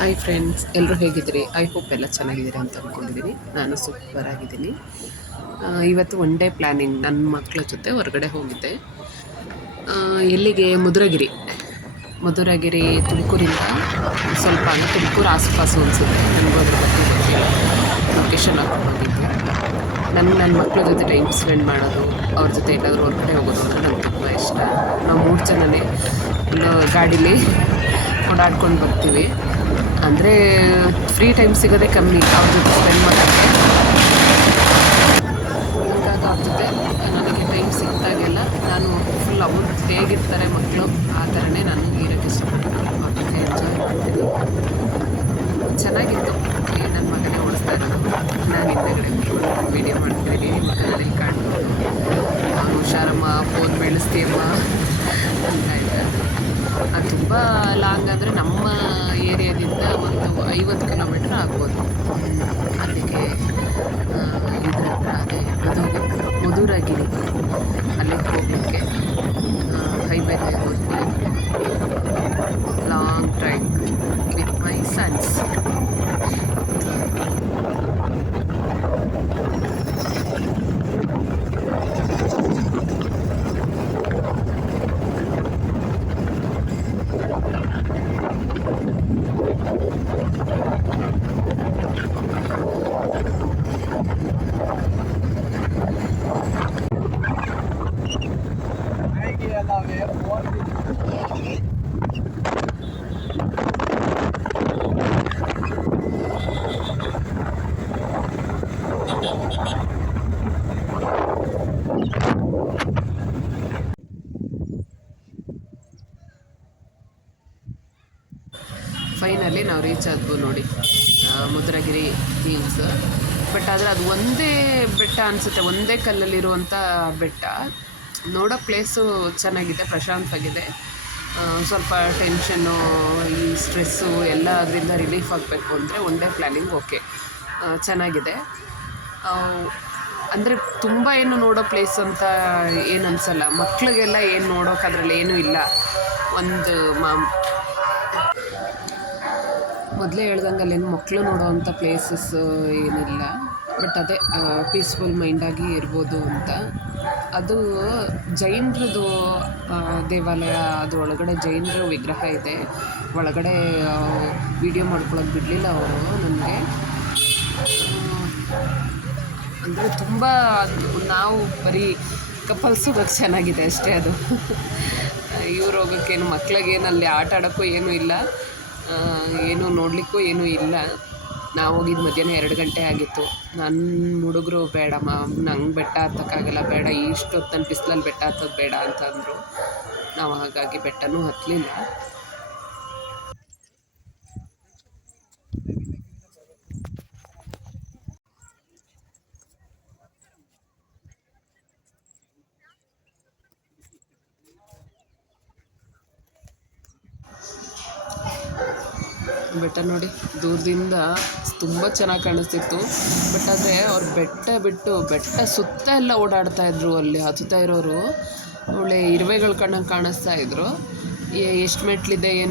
Hi friends, ಎಲ್ಲರೂ ಹೇಗಿದ್ದೀರಿ? I hope ಎಲ್ಲ ಚೆನ್ನಾಗಿದ್ದೀರಿ ಅಂತ ಅಂದ್ಕೊಂಡಿದ್ದೀನಿ. ನಾನು ಸೂಪರ್ ಆಗಿದ್ದೀನಿ. ಇವತ್ತು ಒನ್ ಡೇ ಪ್ಲ್ಯಾನಿಂಗ್. ನನ್ನ ಮಕ್ಕಳ ಜೊತೆ ಹೊರಗಡೆ ಹೋಗಿದ್ದೆ. ಎಲ್ಲಿಗೆ? ಮಧುರಗಿರಿ ತುಮಕೂರಿಂದ ಸ್ವಲ್ಪ ತುಮಕೂರು ಆಸುಪಾಸು ಅನಿಸುತ್ತೆ. ನನಗೂ ಅದ್ರ ಬಗ್ಗೆ ಗೊತ್ತಿಲ್ಲ. ಲೊಕೇಶನ್ ಹಾಕೊಂಡು ಹೋಗಿದ್ದೆ. ನನ್ನ ಮಕ್ಕಳ ಜೊತೆ ಟೈಮ್ ಸ್ಪೆಂಡ್ ಮಾಡೋದು, ಅವ್ರ ಜೊತೆ ಎಲ್ಲಾದರೂ ಹೊರಗಡೆ ಹೋಗೋದು ಅಂದರೆ ನನಗೆ ತುಂಬ ಇಷ್ಟ. ನಾವು 3 ಜನನೇ ಗಾಡೀಲಿ ಓಡಾಡ್ಕೊಂಡು ಬರ್ತೀವಿ. ಅಂದರೆ ಫ್ರೀ ಟೈಮ್ ಸಿಗೋದೇ ಕಮ್ಮಿ ಅವ್ರ ಜೊತೆ ಸ್ಪೆಂಡ್ ಮಾಡೋಕ್ಕೆ. ಹಾಗಾಗಿ ಅವ್ರ ಜೊತೆ ನನಗೆ ಟೈಮ್ ಸಿಕ್ಕಿದಾಗೆಲ್ಲ ನಾನು ಫುಲ್ ಅವ್ರು ಹೇಗಿರ್ತಾರೆ ಮಕ್ಕಳು ಆ ಥರನೇ ನಾನು ಇರೋಕ್ಕೆ ಇಷ್ಟಪಡ್ತೀನಿ. ಅವ್ರ ಜೊತೆ ಎಂಜಾಯ್ ಮಾಡ್ತೀನಿ. ಚೆನ್ನಾಗಿತ್ತು. ನನ್ನ ಮಗನೇ ಓಡಿಸ್ತಾ ಇರೋದು, ನಾನು ಹಿಂದೆಗಡೆ ಕೂತ್ಕೊಂಡು ವೀಡಿಯೋ ಮಾಡ್ತಿದ್ದೀನಿ. ಮಕ್ಕಳಲ್ಲಿ ಕಾಣ್ಬೋದು, ನಾನು ಹುಷಾರಮ್ಮ, ಫೋನ್ ಬೆಳೆಸ್ತೀಯಮ್ಮ ಅಂತ ಇದ್ದೆ. ಅದು ತುಂಬ ಲಾಂಗ್ ಅಂದರೆ ನಮ್ಮ ಏರಿಯಾದಿಂದ ಒಂದು 50 ಕಿಲೋಮೀಟ್ರ್ ಆಗ್ಬೋದು. ಅಲ್ಲಿಗೆ ಇದ್ರ ಹತ್ರ ಅದೇ ಮಧುರಗಿರಿ ಅಲ್ಲಿಗೆ ಹೋಗಲಿಕ್ಕೆ ಹೈವೇಲಿ ಹೋದ್ವಿ. Long drive with my sons. Finally ನಾವು ರೀಚ್ ಆದ್ವು ನೋಡಿ, ಮಧುರಗಿರಿ ಹಿಲ್ಸ್. ಬಟ್ ಆದರೆ ಅದು ಒಂದೇ ಬೆಟ್ಟ ಅನಿಸುತ್ತೆ, ಒಂದೇ ಕಲ್ಲಲ್ಲಿರುವಂಥ ಬೆಟ್ಟ. ನೋಡೋ ಪ್ಲೇಸು ಚೆನ್ನಾಗಿದೆ, ಪ್ರಶಾಂತವಾಗಿದೆ. ಸ್ವಲ್ಪ ಟೆನ್ಷನ್ನು, ಈ ಸ್ಟ್ರೆಸ್ಸು ಎಲ್ಲ ಅದರಿಂದ ರಿಲೀಫ್ ಆಗಬೇಕು ಅಂದರೆ ಒನ್ ಡೇ ಪ್ಲ್ಯಾನಿಂಗ್ ಓಕೆ, ಚೆನ್ನಾಗಿದೆ. ಅಂದರೆ ತುಂಬ ಏನು ನೋಡೋ ಪ್ಲೇಸ್ ಅಂತ ಏನು ಅನಿಸಲ್ಲ. ಮಕ್ಕಳಿಗೆಲ್ಲ ಏನು ನೋಡೋಕೆ ಅದರಲ್ಲಿ ಏನೂ ಇಲ್ಲ. ಒಂದು ಮೊದಲೇ ಹೇಳ್ದಂಗೆ ಅಲ್ಲೇನು ಮಕ್ಕಳು ನೋಡೋವಂಥ ಪ್ಲೇಸಸ್ ಏನಿಲ್ಲ. ಬಟ್ ಅದೇ ಪೀಸ್ಫುಲ್ ಮೈಂಡಾಗಿ ಇರ್ಬೋದು ಅಂತ. ಅದು ಜೈನರದು ದೇವಾಲಯ. ಅದು ಒಳಗಡೆ ಜೈನರ ವಿಗ್ರಹ ಇದೆ. ಒಳಗಡೆ ವಿಡಿಯೋ ಮಾಡ್ಕೊಳ್ಳೋದು ಬಿಡಲಿಲ್ಲ ಅವರು ನನಗೆ. ಅಂದರೆ ತುಂಬ ನಾವು ಬರೀ ಕಪಲ್ಸ್ ಹೋಗೋಕ್ಕೆ ಚೆನ್ನಾಗಿದೆ ಅಷ್ಟೇ. ಅದು ಇವ್ರು ಹೋಗೋಕ್ಕೇನು, ಮಕ್ಳಿಗೇನಲ್ಲಿ ಆಟ ಆಡೋಕ್ಕೂ ಏನೂ ಇಲ್ಲ, ಏನೂ ನೋಡಲಿಕ್ಕೂ ಏನೂ ಇಲ್ಲ. ನಾವು ಹೋಗಿದ್ದು ಮಧ್ಯಾಹ್ನ 2 ಗಂಟೆ ಆಗಿತ್ತು. ನನ್ನ ಹುಡುಗರು ಬೇಡಮ್ಮ, ನಂಗೆ ಬೆಟ್ಟ ಹತ್ತಕ್ಕಾಗಲ್ಲ, ಬೇಡ ಇಷ್ಟೊತ್ತು ಬಿಸಿಲಲ್ಲಿ ಬೆಟ್ಟ ಹತ್ತೋದು ಬೇಡ ಅಂತಂದರು. ನಾವು ಹಾಗಾಗಿ ಬೆಟ್ಟನೂ ಹತ್ತಲಿಲ್ಲ. ಬೆಟ್ಟ ನೋಡಿ, ದೂರದಿಂದ ತುಂಬ ಚೆನ್ನಾಗಿ ಕಾಣಿಸ್ತಿತ್ತು. ಬಟ್ ಆದರೆ ಅವ್ರು ಬೆಟ್ಟ ಬಿಟ್ಟು ಬೆಟ್ಟ ಸುತ್ತ ಎಲ್ಲ ಓಡಾಡ್ತಾಯಿದ್ರು. ಅಲ್ಲಿ ಹತ್ತುತ್ತಾ ಇರೋರು ಒಳ್ಳೆ ಇರುವೆಗಳು ಕಾಣಿಸ್ತಾ ಇದ್ರು. ಎಷ್ಟು ಮೆಟ್ಲಿದೆ ಏನು